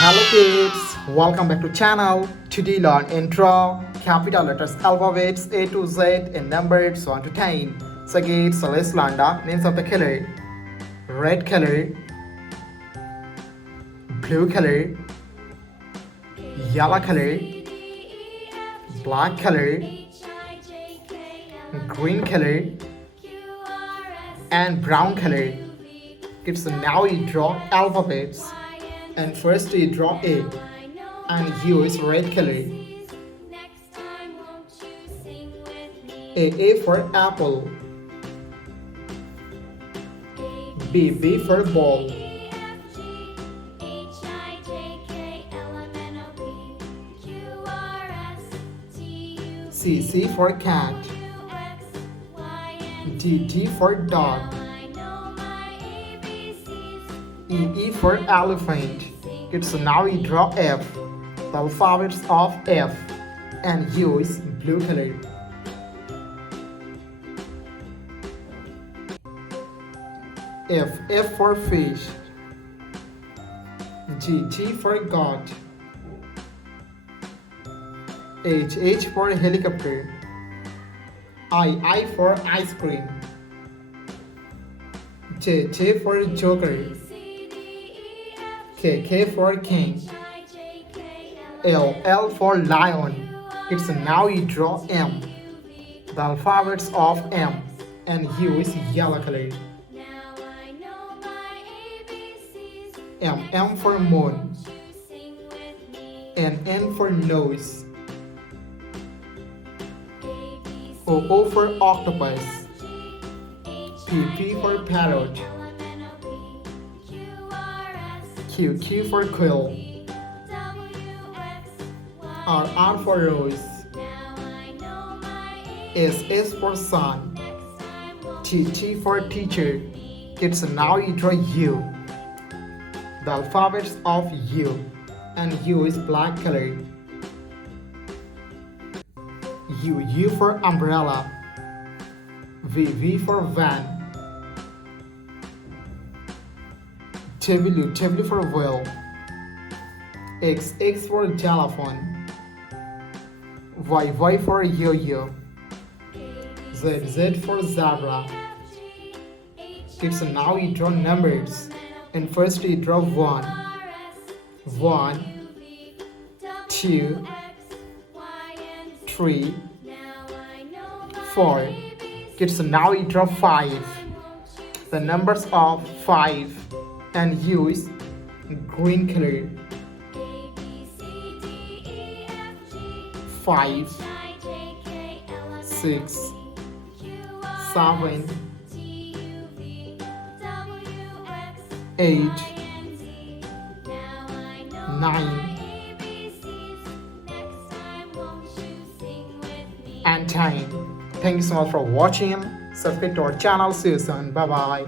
Hello kids, welcome back to channel. Today learn intro, capital letters alphabets A to Z and numbers 1 to 10. So kids, let's learn the names of the color. Red color, blue color, yellow color, black color, green color, and brown color. Kids, now you draw alphabets. And first you draw A and use red color. A for apple. B for ball. C for cat. D for dog. E for elephant. Kids, now you draw F, the alphabets of F, and use blue color. F for fish. G for goat. H for helicopter. I for ice cream. J for joker. K for king. L for lion. It's now you draw M, the alphabets of M, and use yellow color. M for moon. N for nose. O for octopus. P for parrot. Q for quill. R for rose. S for sun. T for teacher. Kids, now you draw U, the alphabets of U, and U is black color. U for umbrella. V for van. W for whale. X for telephone. Y for yo-yo. Z for zebra. Kids, now you draw numbers. And first you draw 1, 2, 3, 4. Kids, now you draw 5, the numbers of 5, and use green color. 5, 6, 7, 8, 9, and 10. Thank you so much for watching. Subscribe to our channel. See you soon. Bye bye.